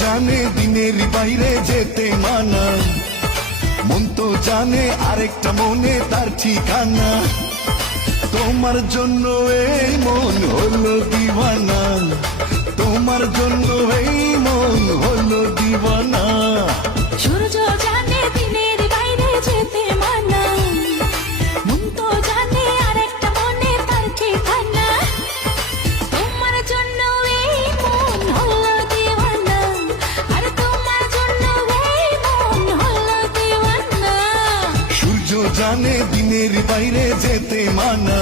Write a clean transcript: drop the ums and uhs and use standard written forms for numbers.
জানে দিনের বাইরে যেতে মানা, মন তো জানে আরেকটা মনে তার ঠিকানা। তোমার জন্য এই মন হলো দিওয়ানা, তোমার জন্য এই মন হলো দিওয়ানা। সূর্য জানে দিনের বাইরে যেতে মানা, মন তো জানে আরেকটা মনে তার ঠিকানা। তোমার জন্য এই মন হলো দিওয়ানা, আর তোমার জন্য এই মন হলো দিওয়ানা। সূর্য জানে দিনের বাইরে যেতে মানা,